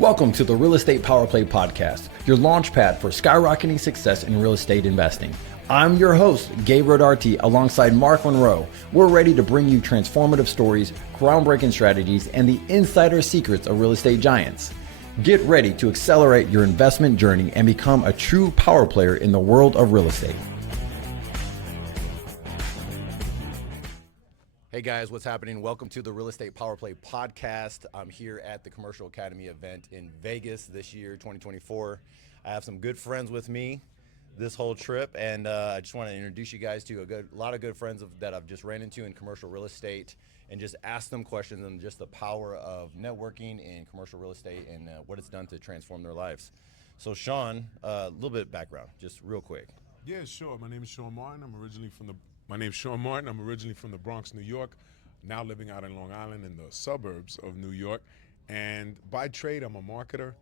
Welcome to the Real Estate Power Play Podcast, your launch pad for skyrocketing success in real estate investing. I'm your host, Gabe Rodarte, alongside Mark Monroe. We're ready to bring you transformative stories, groundbreaking strategies, and the insider secrets of real estate giants. Get ready to accelerate your investment journey and become a true power player in the world of real estate. Hey guys, what's happening? Welcome to the Real Estate Power Play Podcast. I'm here at the Commercial Academy event in Vegas this year, 2024. I have some good friends with me this whole trip, and I just want to introduce you guys to a lot of good friends that I've just ran into in commercial real estate, and just ask them questions on just the power of networking in commercial real estate and what it's done to transform their lives. So Sean, a little bit of background, just real quick. Yeah, sure. My name is Sean Martin. I'm originally from the Bronx, New York, now living out in Long Island in the suburbs of New York. And by trade, I'm a marketer,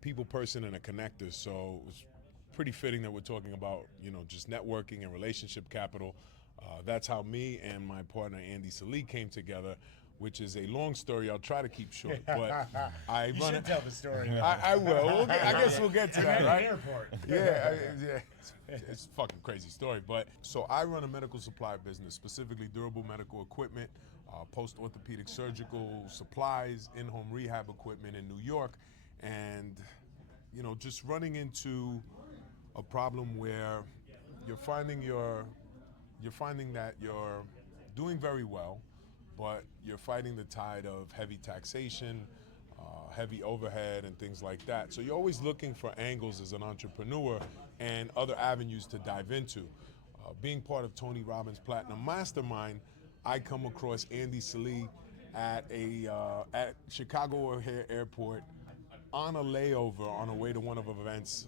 people person, and a connector. So it's pretty fitting that we're talking about, just networking and relationship capital. That's how me and my partner, Andy Salee, came together, which is a long story. I'll try to keep short, but You should tell the story. I will. I guess we'll get to that, right? Airport. Yeah. It's a fucking crazy story. But so I run a medical supply business, specifically durable medical equipment, post-orthopedic surgical supplies, in-home rehab equipment in New York. And, just running into a problem where you're finding that you're doing very well, but you're fighting the tide of heavy taxation, heavy overhead, and things like that. So you're always looking for angles as an entrepreneur and other avenues to dive into. Being part of Tony Robbins' Platinum Mastermind, I come across Andy Salee at Chicago O'Hare Airport on a layover on the way to one of our events.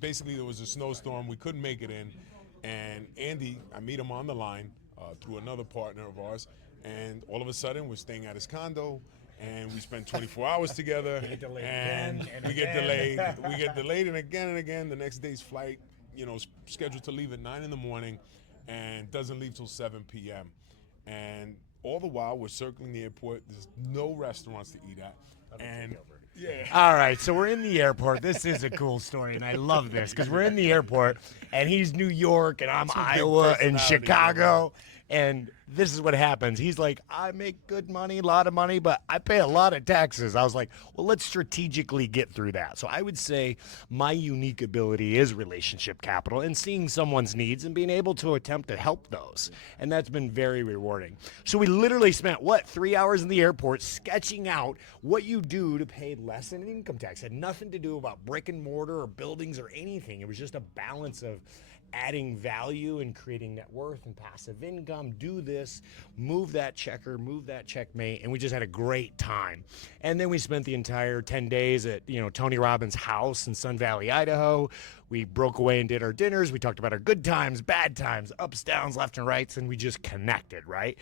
Basically, there was a snowstorm. We couldn't make it in. And Andy, I meet him on the line through another partner of ours. And all of a sudden, we're staying at his condo. And we spend 24 hours together, and we get delayed. We get delayed, and again. The next day's flight, scheduled to leave at 9 in the morning, and doesn't leave till 7 p.m. And all the while, we're circling the airport. There's no restaurants to eat at, and yeah. All right, so we're in the airport. This is a cool story, and I love this because we're in the airport, and he's New York, and I'm Iowa and Chicago. And this is what happens. He's like, I make good money, a lot of money, but I pay a lot of taxes. I was like, well, let's strategically get through that. So I would say my unique ability is relationship capital and seeing someone's needs and being able to attempt to help those. And that's been very rewarding. So we literally spent, 3 hours in the airport sketching out what you do to pay less in income tax. It had nothing to do about brick and mortar or buildings or anything. It was just a balance of adding value and creating net worth and passive income, do this, move that checker, move that checkmate, and we just had a great time. And then we spent the entire 10 days at, Tony Robbins' house in Sun Valley, Idaho. We broke away and did our dinners. We talked about our good times, bad times, ups, downs, left and rights, and we just connected, right?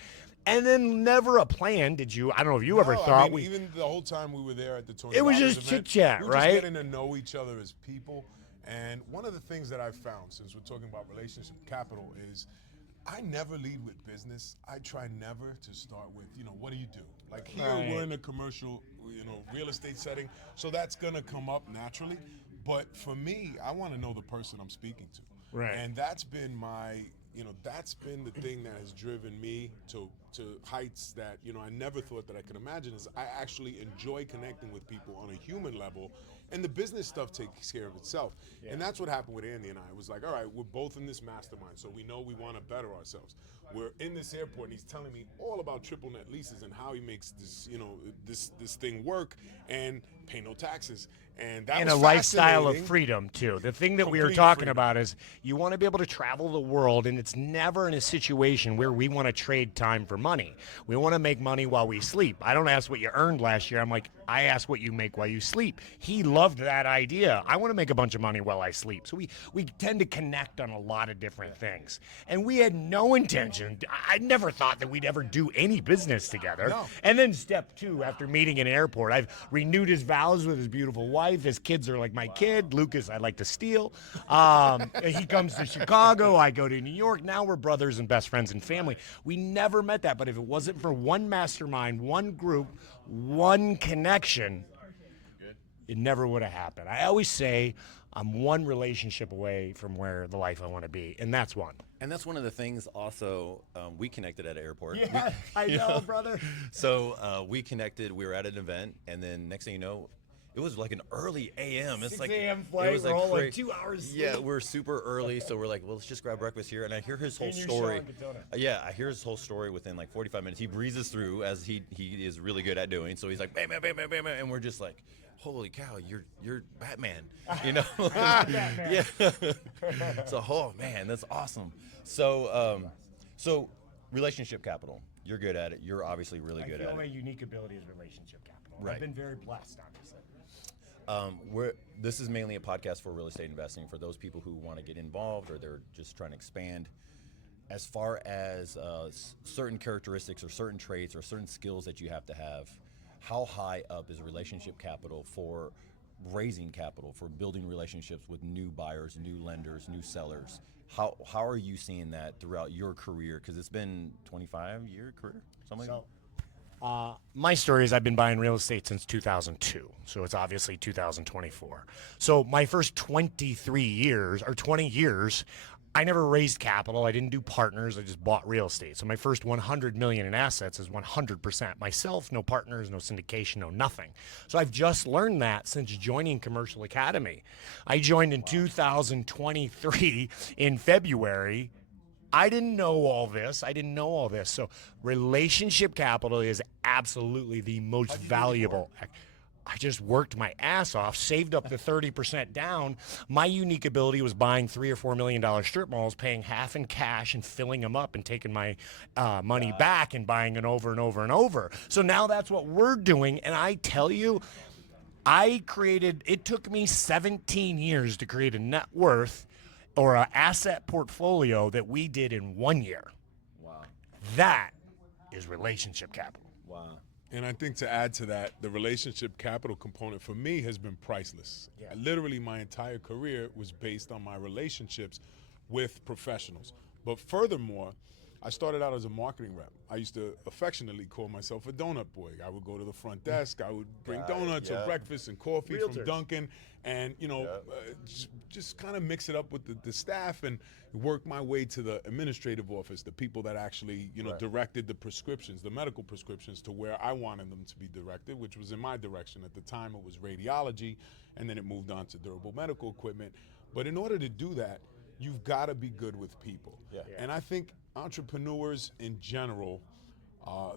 And then never a plan, did you? I don't know if you ever thought. Even the whole time we were there at the Tony It was Robbins just event, chit-chat, we were right? just getting to know each other as people. And one of the things that I've found, since we're talking about relationship capital, is I never lead with business. I try never to start with, what do you do? Like here, we're in a commercial, real estate setting, so that's gonna come up naturally. But for me, I want to know the person I'm speaking to. Right. And that's been that's been the thing that has driven me to heights that, I never thought that I could imagine. Is I actually enjoy connecting with people on a human level, and the business stuff takes care of itself. Yeah. And that's what happened with Andy and I. It was like, all right, we're both in this mastermind, so we know we want to better ourselves. We're in this airport, and he's telling me all about triple net leases and how he makes this, this thing work and pay no taxes. And that was a lifestyle of fascinating. freedom, too. The thing that we were Complete talking freedom. about is you want to be able to travel the world, and it's never in a situation where we want to trade time for money. We want to make money while we sleep. I don't ask what you earned last year. I'm like, I ask what you make while you sleep. He loved that idea. I want to make a bunch of money while I sleep. So we tend to connect on a lot of different things. And we had no intention. I never thought that we'd ever do any business together. No. And then step two, after meeting in an airport, I've renewed his vows with his beautiful wife. His kids are like my kid. Lucas, I like to steal. He comes to Chicago. I go to New York. Now we're brothers and best friends and family. We never met that. But if it wasn't for one mastermind, one group, one connection, it never would have happened. I always say I'm one relationship away from where the life I want to be, and that's one. And that's one of the things also, we connected at an airport. Yeah, I know, brother. So we connected, we were at an event, and then next thing you know, it was like an early a.m. It's 6 like a.m. it flight, was we're all like cra- 2 hours Yeah, sleep. we're super early, so we're like, well, let's just grab breakfast here. And I hear his whole And you story. saw in Katona. Yeah, I hear his whole story within like 45 minutes. He breezes through, as he is really good at doing. So he's like, bam, bam, bam, bam, bam, bam, and we're just like, holy cow, you're Batman, you know? Yeah. So, oh man, that's awesome. So relationship capital, you're good at it. You're obviously really good I feel at my it. unique ability is relationship capital. Right. I've been very blessed, obviously. This is mainly a podcast for real estate investing for those people who want to get involved or they're just trying to expand. As far as certain characteristics or certain traits or certain skills that you have to have, how high up is relationship capital for raising capital, for building relationships with new buyers, new lenders, new sellers? How are you seeing that throughout your career? Because it's been 25-year career, something like that. My story is I've been buying real estate since 2002, so it's obviously 2024. So my first 23 years or 20 years, I never raised capital. I didn't do partners. I just bought real estate. So my first 100 million in assets is 100% myself, no partners, no syndication, no nothing. So I've just learned that since joining Commercial Academy. I joined in 2023 in February. I didn't know all this. So relationship capital is absolutely the most valuable. I just worked my ass off, saved up the 30% down. My unique ability was buying $3 or $4 million strip malls, paying half in cash and filling them up and taking my money back and buying it over and over and over. So now that's what we're doing. And I tell you, it took me 17 years to create a net worth or an asset portfolio that we did in 1 year. Wow. That is relationship capital. Wow. And I think to add to that, the relationship capital component for me has been priceless. Yeah. Literally, my entire career was based on my relationships with professionals. But furthermore, I started out as a marketing rep. I used to affectionately call myself a donut boy. I would go to the front desk. I would bring donuts or breakfast and coffee from Realtors. Dunkin', and just kind of mix it up with the staff and work my way to the administrative office, the people that actually directed the prescriptions, the medical prescriptions, to where I wanted them to be directed, which was in my direction. At the time, it was radiology, and then it moved on to durable medical equipment. But in order to do that, you've got to be good with people. Yeah. And I think entrepreneurs in general,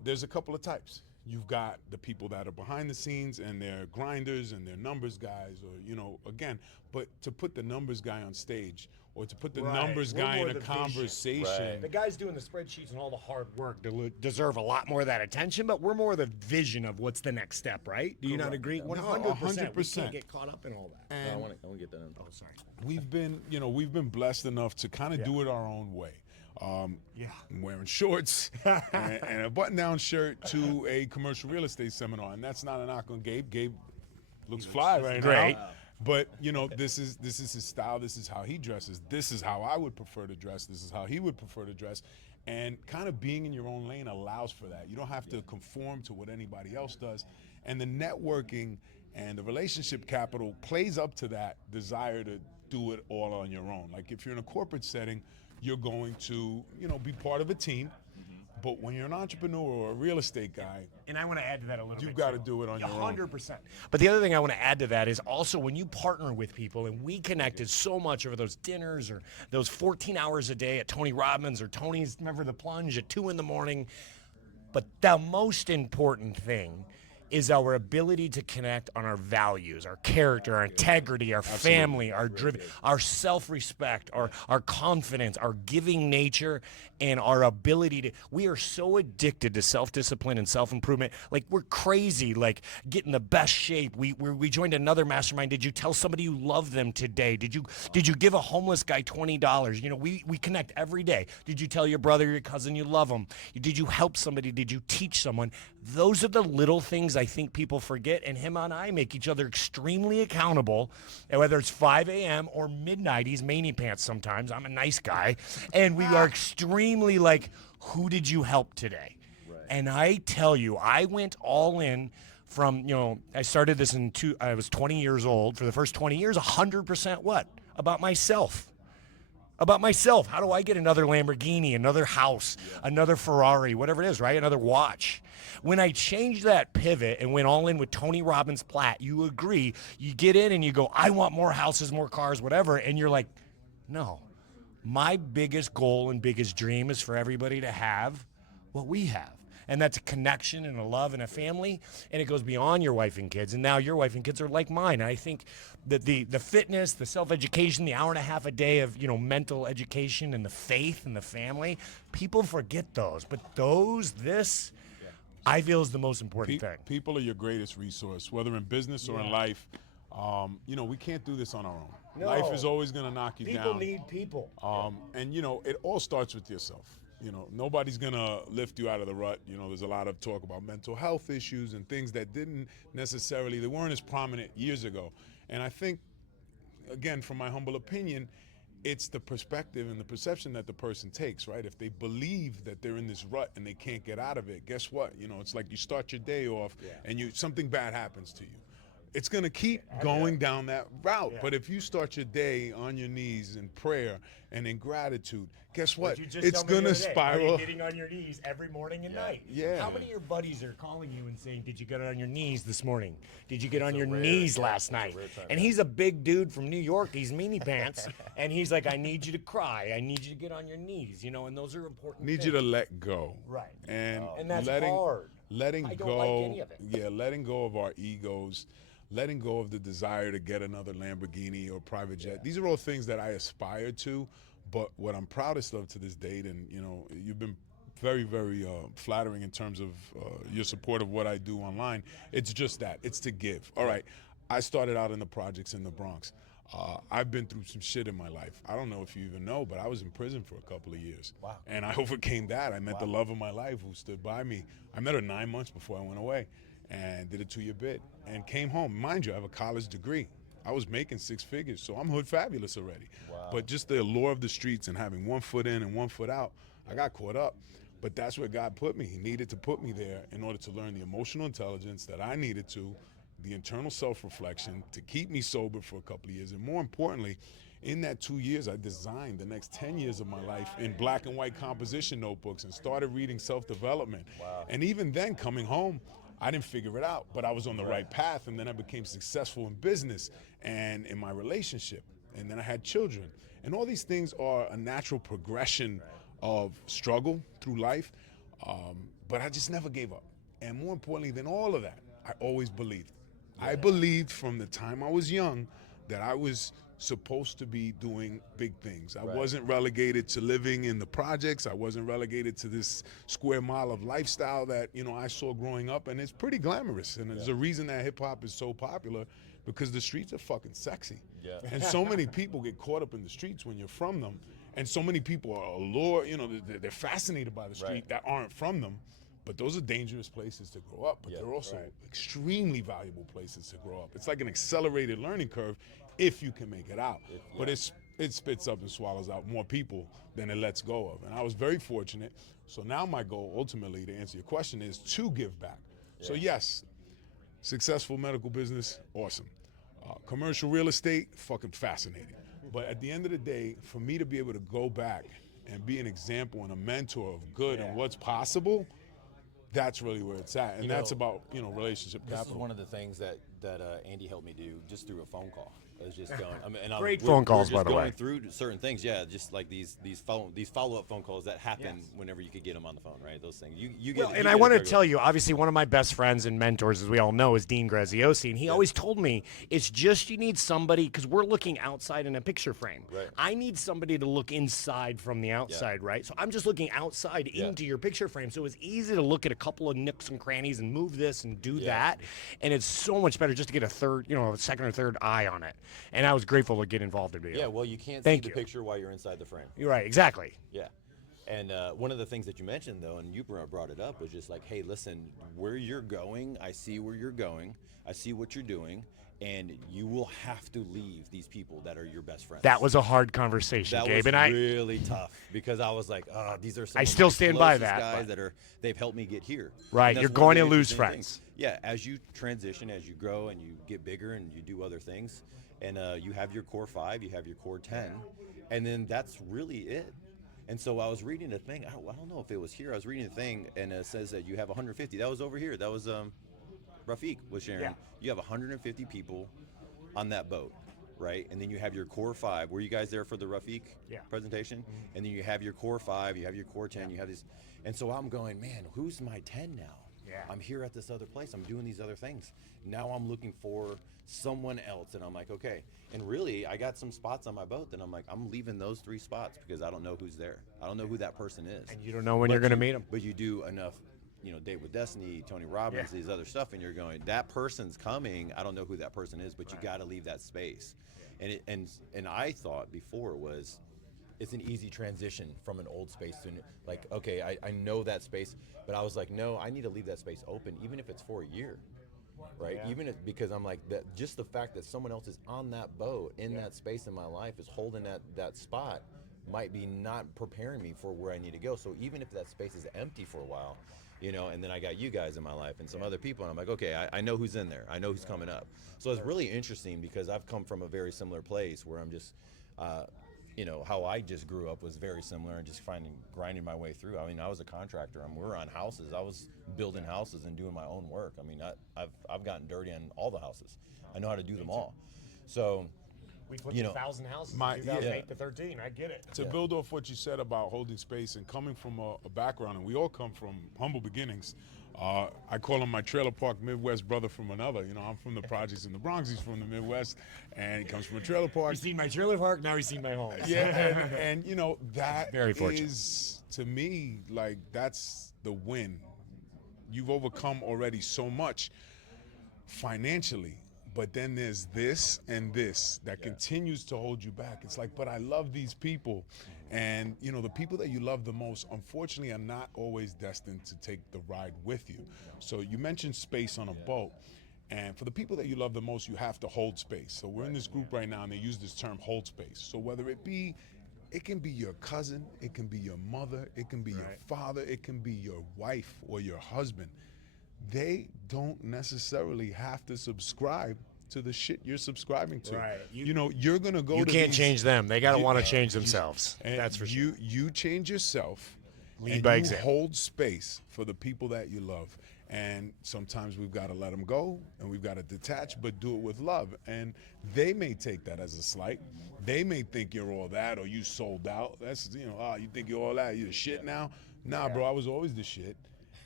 there's a couple of types. You've got the people that are behind the scenes and they're grinders and they're numbers guys, or again, but to put the numbers guy on stage or to put the numbers We're guy more in a the vision. conversation. The guys doing the spreadsheets and all the hard work deserve a lot more of that attention, but we're more the vision of what's the next step, right? Do you not agree? 100%. We 100%. can't get caught up in all that. And I want to get that in. Oh, sorry. we've been blessed enough to kind of do it our own way. I'm wearing shorts and a button-down shirt to a commercial real estate seminar, and that's not a knock on Gabe. Gabe looks fly right great. now. But this is his style. This is how he dresses. This is how I would prefer to dress. This is how he would prefer to dress. And kind of being in your own lane allows for that. You don't have to conform to what anybody else does. And the networking and the relationship capital plays up to that desire to do it all on your own. Like if you're in a corporate setting, you're going to, be part of a team. But when you're an entrepreneur or a real estate guy, And I want to add to that a little bit. you've got to do it on your own. 100%. But the other thing I want to add to that is also when you partner with people, and we connected so much over those dinners or those 14 hours a day at Tony Robbins or Tony's, remember the plunge at 2 a.m. But the most important thing is our ability to connect on our values, our character, our integrity, our family, our driven, our self-respect, our confidence, our giving nature, and our ability to. We are so addicted to self-discipline and self-improvement. Like we're crazy, like getting the best shape. We joined another mastermind. Did you tell somebody you love them today? Did you give a homeless guy $20? We connect every day. Did you tell your brother, your cousin you love them? Did you help somebody? Did you teach someone? Those are the little things I think people forget, and him and I make each other extremely accountable, and whether it's 5 a.m. or midnight. He's mani pants sometimes. I'm a nice guy. And we are extremely like, who did you help today? Right. And I tell you, I went all in from, I started this I was 20 years old. For the first 20 years, 100% what? About myself. About myself. How do I get another Lamborghini, another house, another Ferrari, whatever it is, right? Another watch. When I changed that pivot and went all in with Tony Robbins Platt, you agree, you get in and you go, I want more houses, more cars, whatever. And you're like, no, my biggest goal and biggest dream is for everybody to have what we have. And that's a connection and a love and a family, and it goes beyond your wife and kids. And now your wife and kids are like mine. And I think that the fitness, the self-education, the hour and a half a day of mental education, and the faith and the family, people forget those. But I feel is the most important thing. People are your greatest resource, whether in business or in life. We can't do this on our own. No. Life is always going to knock you down. People need people. And it all starts with yourself. Nobody's going to lift you out of the rut. There's a lot of talk about mental health issues and things that they weren't as prominent years ago. And I think, again, from my humble opinion, it's the perspective and the perception that the person takes, right? If they believe that they're in this rut and they can't get out of it, guess what? It's like you start your day off and something bad happens to you. It's going to keep going down that route. Yeah. But if you start your day on your knees in prayer and in gratitude, guess what? You just It's tell me going the to other day, spiral. Are you getting on your knees every morning and night? Yeah. How many of your buddies are calling you and saying, did you get on your knees this morning? Did you get on your knees last night? And he's a big dude from New York. He's mini pants. And he's like, I need you to cry. I need you to get on your knees. And those are important Need things. you to let go. Right. And that's letting, hard. Letting I go. don't like any of it. Yeah, letting go of our egos. Letting go of the desire to get another Lamborghini or private jet. These are all things that I aspire to, but what I'm proudest of to this date, and you've been very, very flattering in terms of your support of what I do online. It's just that. It's to give. All right. I started out in the projects in the Bronx. I've been through some shit in my life. I don't know if you even know, but I was in prison for a couple of years. Wow. And I overcame that. I met the love of my life who stood by me. I met her 9 months before I went away. And did a 2-year bid and came home. Mind you, I have a college degree. I was making 6 figures, so I'm hood fabulous already. Wow. But just the allure of the streets and having 1 foot in and 1 foot out, I got caught up. But that's where God put me. He needed to put me there in order to learn the emotional intelligence that I needed to, the internal self-reflection, to keep me sober for a couple of years. And more importantly, in that 2 years, I designed the next 10 years of my life in black and white composition notebooks and started reading self-development. Wow. And even then, coming home, I didn't figure it out, but I was on the right path, and then I became successful in business and in my relationship, and then I had children. And all these things are a natural progression of struggle through life, but I just never gave up. And more importantly than all of that, I always believed. I believed from the time I was young that I was supposed to be doing big things. I wasn't relegated to living in the projects. I wasn't relegated to this square mile of lifestyle that, I saw growing up, and it's pretty glamorous. And there's a reason that hip hop is so popular, because the streets are fucking sexy. Yeah. And so many people get caught up in the streets when you're from them. And so many people are allured, they're fascinated by the street that aren't from them. But those are dangerous places to grow up, but they're also extremely valuable places to grow up. It's like an accelerated learning curve if you can make it out. But it spits up and swallows out more people than it lets go of. And I was very fortunate. So now my goal, ultimately, to answer your question, is to give back. So yes, successful medical business, awesome. Commercial real estate, fucking fascinating. But at the end of the day, for me to be able to go back and be an example and a mentor of good and what's possible, that's really where it's at. And that's about, relationship capital. This is one of the things that Andy helped me do just through a phone call. I was just going. Great phone calls, by the way. Going through certain things, just like these follow-up phone calls that happen whenever you could get them on the phone, right? Those things. And I want to tell you, obviously, one of my best friends and mentors, as we all know, is Dean Graziosi, and he always told me it's just you need somebody, because we're looking outside in a picture frame. Right. I need somebody to look inside from the outside, right? So I'm just looking outside into your picture frame, so it's easy to look at a couple of nooks and crannies and move this and do that, and it's so much better just to get a second or third eye on it. And I was grateful to get involved in it. Yeah, well, you can't see the picture while you're inside the frame. You're right, exactly. Yeah. And one of the things that you mentioned, though, and you brought it up, was just like, hey, listen, where you're going, I see where you're going, I see what you're doing, and you will have to leave these people that are your best friends. That was a hard conversation, that Gabe, was and really tough because I was like, these are some I of still my stand by closest that, guys but- they've helped me get here. Right, And that's you're one of going the to lose interesting friends. things. Yeah, as you transition, as you grow, and you get bigger, and you do other things, and you have your core 5, you have your core 10, and then that's really it. And so I was reading a thing. I don't know if it was here. I was reading a thing, and it says that you have 150. That was over here. That was Rafiq was sharing. Yeah. You have 150 people on that boat, right? And then you have your core 5. Were you guys there for the Rafiq presentation? Mm-hmm. And then you have your core 5, you have your core 10, you have these. And so I'm going, man, who's my 10 now? Yeah. I'm here at this other place. I'm doing these other things. Now I'm looking for someone else. And I'm like, okay. And really, I got some spots on my boat that I'm like, I'm leaving those 3 spots because I don't know who's there. I don't know who that person is. And you don't know when you're going to meet them. But you do enough, Date with Destiny, Tony Robbins, these other stuff, and you're going, that person's coming. I don't know who that person is, but you got to leave that space. And I thought before it's an easy transition from an old space to like, okay, I know that space, but I was like, no, I need to leave that space open, even if it's for a year, right? Yeah. Even if, because I'm like, that just the fact that someone else is on that boat in that space in my life is holding that spot might be not preparing me for where I need to go. So even if that space is empty for a while, and then I got you guys in my life and some other people, and I'm like, okay, I know who's in there. I know who's coming up. So it's really interesting because I've come from a very similar place where I'm just, how I just grew up was very similar and just grinding my way through. I mean, I was a contractor. We were on houses. I was building houses and doing my own work. I mean, I've gotten dirty on all the houses. I know how to do them all. So, We flipped 1,000 houses in 2008 to 13. I get it. To build off what you said about holding space and coming from a background, and we all come from humble beginnings. I call him my trailer park Midwest brother from another. I'm from the projects in the Bronx. He's from the Midwest, and he comes from a trailer park. He's seen my trailer park. Now he's seen my home. Yeah, and that Very fortunate. is, to me, like, that's the win. You've overcome already so much financially. But then there's this and this that continues to hold you back. It's like, but I love these people. And, the people that you love the most, unfortunately, are not always destined to take the ride with you. So you mentioned space on a boat. And for the people that you love the most, you have to hold space. So we're in this group right now, and they use this term, hold space. So whether it can be your cousin, it can be your mother, it can be your father, it can be your wife or your husband. They don't necessarily have to subscribe to the shit you're subscribing to. Right. You're gonna go. You to can't these, change them. They gotta want to change themselves. and That's for sure. You change yourself. Lead and by you example. hold space for the people that you love. And sometimes we've got to let them go, and we've got to detach, but do it with love. And they may take that as a slight. They may think you're all that, or you sold out. That's you think you're all that. You're the shit now. Nah, bro, I was always the shit.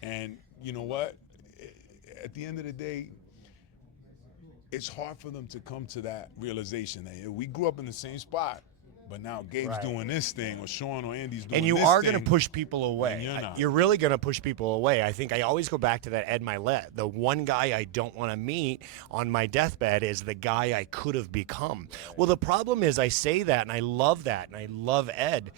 And you know what? At the end of the day, it's hard for them to come to that realization that we grew up in the same spot, but now Gabe's doing this thing, or Sean or Andy's doing this thing. And you are going to push people and away. you're not. You're really going to push people away. I think I always go back to that Ed Milet. The one guy I don't want to meet on my deathbed is the guy I could have become. Well, the problem is I say that, and I love that, and I love Ed.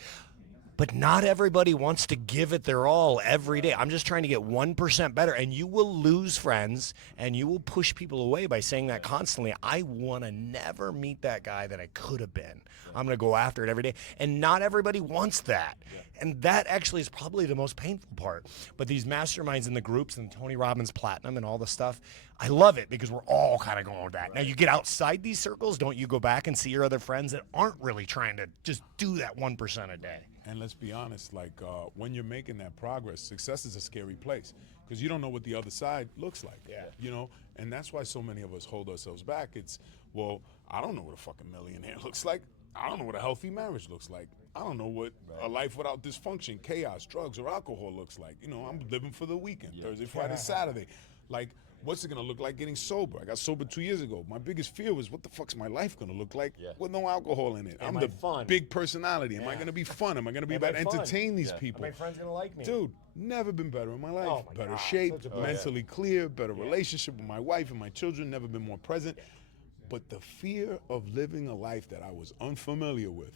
But not everybody wants to give it their all every day. I'm just trying to get 1% better. And you will lose friends, and you will push people away by saying that constantly. I want to never meet that guy that I could have been. I'm going to go after it every day. And not everybody wants that. And that actually is probably the most painful part. But these masterminds in the groups and Tony Robbins Platinum and all the stuff, I love it because we're all kind of going with that. Now, you get outside these circles, don't you go back and see your other friends that aren't really trying to just do that 1% a day? And let's be honest, like when you're making that progress, success is a scary place because you don't know what the other side looks like. Yeah. And that's why so many of us hold ourselves back. It's, well, I don't know what a fucking millionaire looks like. I don't know what a healthy marriage looks like. I don't know what a life without dysfunction, chaos, drugs, or alcohol looks like. I'm living for the weekend, Thursday, Friday, Saturday. Like, what's it gonna look like getting sober? I got sober 2 years ago. My biggest fear was, what the fuck's my life gonna look like with no alcohol in it? Am I'm I the fun? big personality. Am I gonna be fun? Am I gonna be Am I able to fun? entertain these people? Are my friends going to like me? Dude, never been better in my life. Oh my Better God, shape, such a blessing. mentally clear, better relationship with my wife and my children, never been more present. But the fear of living a life that I was unfamiliar with,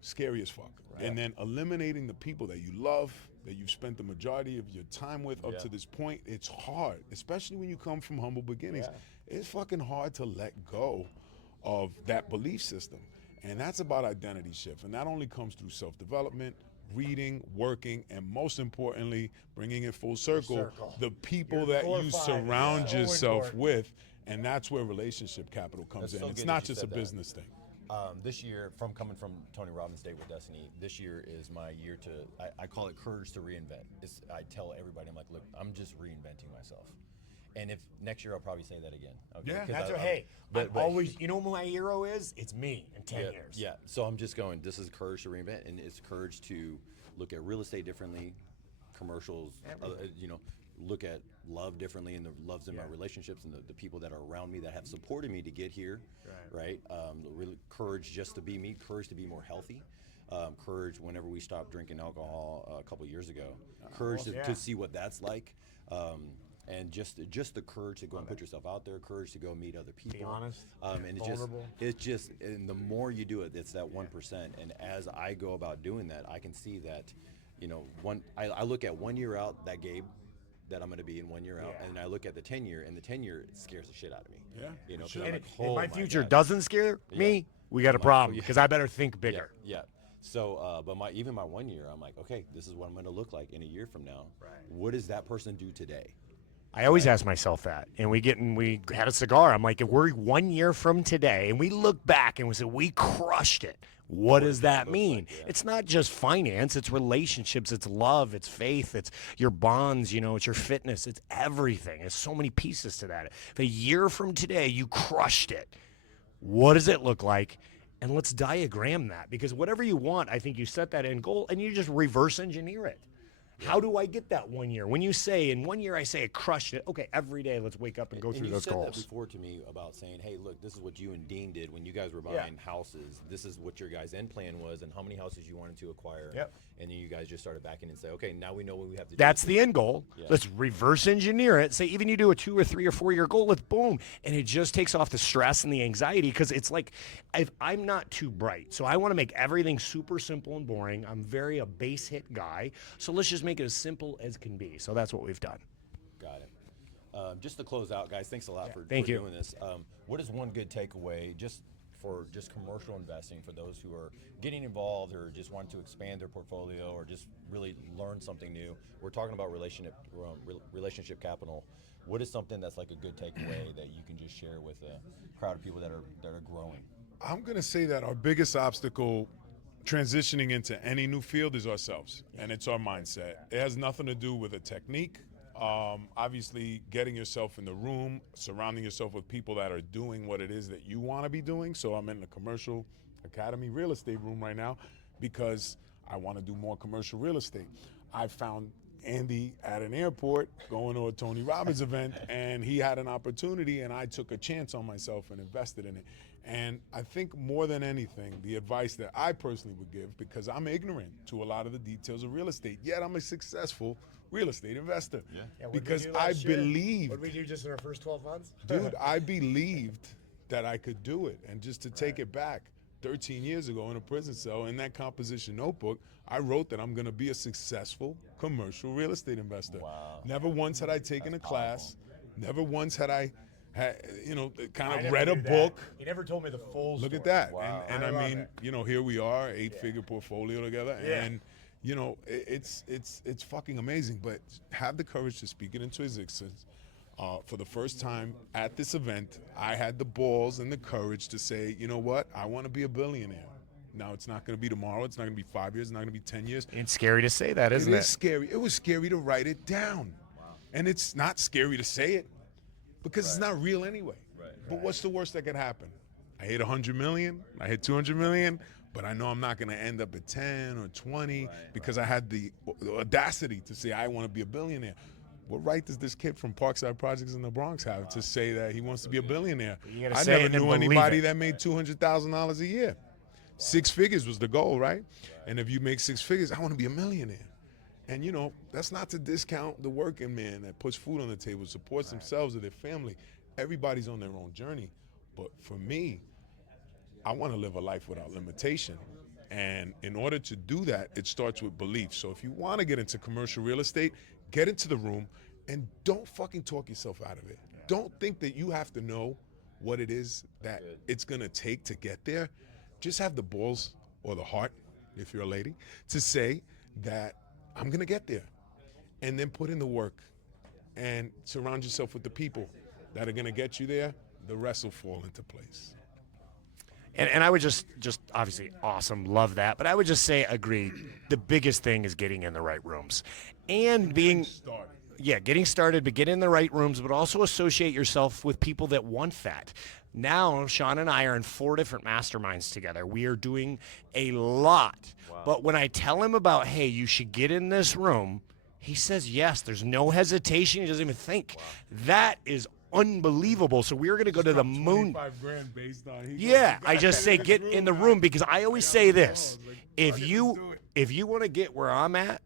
scary as fuck. And then eliminating the people that you love that you've spent the majority of your time with up to this point, it's hard, especially when you come from humble beginnings. It's fucking hard to let go of that belief system. And that's about identity shift. And that only comes through self-development, reading, working, and most importantly, bringing it full circle, the people that you surround yourself with. And that's where relationship capital comes in. It's not just a business thing. This year, from coming from Tony Robbins' Date with Destiny, this year is my year to, I call it courage to reinvent. I tell everybody, I'm like, look, I'm just reinventing myself. And if next year, I'll probably say that again. Okay? Yeah, that's hey, but always, you know what my hero is? It's me in 10 years. Yeah, so I'm just going, this is courage to reinvent, and it's courage to look at real estate differently, commercials, look at love differently, and the loves in my relationships and the people that are around me that have supported me to get here, right? Really courage just to be me, courage to be more healthy, courage whenever we stopped drinking alcohol a couple years ago, courage to see what that's like, and just the courage to go and put yourself out there, courage to go meet other people. Be honest, and and the more you do it, it's that 1%. And as I go about doing that, I can see that, I look at 1 year out, that Gabe that I'm going to be in 1 year out, and I look at the 10 year, and the 10 year scares the shit out of me. If my future doesn't scare me, we got a problem, because I better think bigger. So, but even my 1 year, I'm like, okay, this is what I'm going to look like in a year from now. What does that person do today? I always ask myself that, and we had a cigar. I'm like, if we're 1 year from today, and we look back and we say we crushed it, what does that mean? It's not just finance; it's relationships, it's love, it's faith, it's your bonds. It's your fitness, it's everything. There's so many pieces to that. If a year from today you crushed it, what does it look like? And let's diagram that, because whatever you want, I think you set that end goal and you just reverse engineer it. How do I get that 1 year? When you say in 1 year, I say I crushed it. Okay, every day let's wake up and go through those goals. You said that before to me about saying, hey, look, this is what you and Dean did when you guys were buying houses. This is what your guys' end plan was and how many houses you wanted to acquire. And then you guys just started backing and say, okay, now we know what we have to do. That's the end goal. Let's reverse engineer it. Say even you do a 2 or 3 or 4 year goal, let's boom. And it just takes off the stress and the anxiety, because it's like, I'm not too bright. So I want to make everything super simple and boring. I'm very a base hit guy. So let's just make it as simple as can be. So that's what we've done. Got it. Just to close out, guys, thanks a lot for doing this. What is one good takeaway for commercial investing for those who are getting involved or just want to expand their portfolio or just really learn something new? We're talking about relationship capital. What is something that's like a good takeaway that you can just share with a crowd of people that are growing? I'm going to say that our biggest obstacle transitioning into any new field is ourselves, and it's our mindset. It has nothing to do with a technique. Obviously, getting yourself in the room, surrounding yourself with people that are doing what it is that you want to be doing. So I'm in the commercial academy real estate room right now because I want to do more commercial real estate. I found Andy at an airport going to a Tony Robbins event, and he had an opportunity, and I took a chance on myself and invested in it. And I think more than anything, the advice that I personally would give, because I'm ignorant to a lot of the details of real estate, yet I'm a successful real estate investor. Because I believed. What did we do just in our first 12 months? Dude, I believed that I could do it. And just to take it back, 13 years ago in a prison cell, in that composition notebook, I wrote that I'm going to be a successful commercial real estate investor. Wow. Never once had I taken a class. Never once had I I read a book. He never told me the full story. Look at that. Wow. And I mean, here we are, 8-figure portfolio together. And, it's fucking amazing. But have the courage to speak it into existence. For the first time at this event, I had the balls and the courage to say, you know what? I want to be a billionaire. Now, it's not going to be tomorrow. It's not going to be 5 years. It's not going to be 10 years. It's scary to say that, isn't it? It is scary. It was scary to write it down. Wow. And it's not scary to say it because it's not real anyway. But what's the worst that could happen? I hit 100 million. I hit 200 million. But I know I'm not going to end up at 10 or 20 because I had the audacity to say I want to be a billionaire. What right does this kid from Parkside Projects in the Bronx have to say that he wants to be a billionaire? I never knew anybody that made $200,000 a year. 6 figures was the goal, right? And if you make 6 figures, I want to be a millionaire. And, that's not to discount the working man that puts food on the table, supports themselves or their family. Everybody's on their own journey. But for me, I want to live a life without limitation. And in order to do that, it starts with belief. So if you want to get into commercial real estate, get into the room and don't fucking talk yourself out of it. Don't think that you have to know what it is that it's going to take to get there. Just have the balls or the heart, if you're a lady, to say that I'm going to get there. And then put in the work and surround yourself with the people that are going to get you there. The rest will fall into place. And I would just obviously awesome, love that. But I would just say, agree. The biggest thing is getting in the right rooms and being, getting started, but get in the right rooms, but also associate yourself with people that want that. Now, Sean and I are in 4 different masterminds together. We are doing a lot. Wow. But when I tell him about, hey, you should get in this room, he says yes. There's no hesitation. He doesn't even think. Wow. That is unbelievable. So we're going to go to the moon. $25,000 based on I just say get in the room because I always say this. If you want to get where I'm at,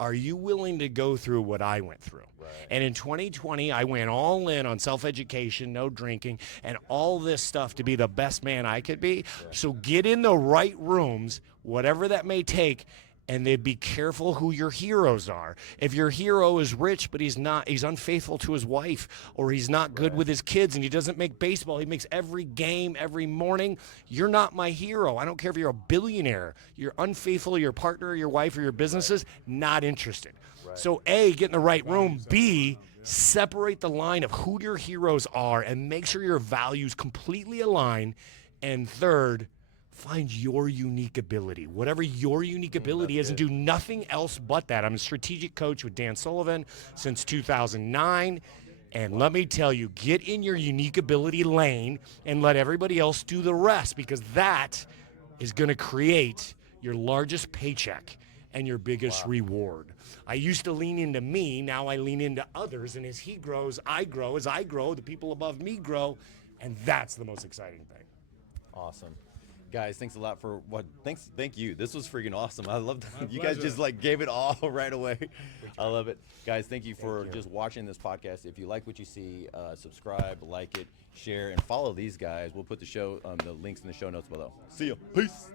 are you willing to go through what I went through? Right. And in 2020, I went all in on self-education, no drinking, and all this stuff to be the best man I could be. Yeah. So get in the right rooms, whatever that may take, and then be careful who your heroes are. If your hero is rich, but he's unfaithful to his wife, or he's not good with his kids and he doesn't make baseball, he makes every game every morning, you're not my hero. I don't care if you're a billionaire. You're unfaithful to your partner or your wife or your businesses, not interested. Right. So A, get in the right room. B, separate the line of who your heroes are and make sure your values completely align. And third, find your unique ability, whatever your unique ability is, and do nothing else but that. I'm a strategic coach with Dan Sullivan since 2009. And let me tell you, get in your unique ability lane and let everybody else do the rest, because that is going to create your largest paycheck and your biggest reward. I used to lean into me. Now I lean into others. And as he grows, I grow. As I grow, the people above me grow. And that's the most exciting thing. Awesome. Guys, thanks a lot for thank you. This was freaking awesome. I love that. You guys just gave it all right away. I love it. Guys, thank you for just watching this podcast. If you like what you see, subscribe, like it, share, and follow these guys. We'll put the links in the show notes below. See ya. Peace.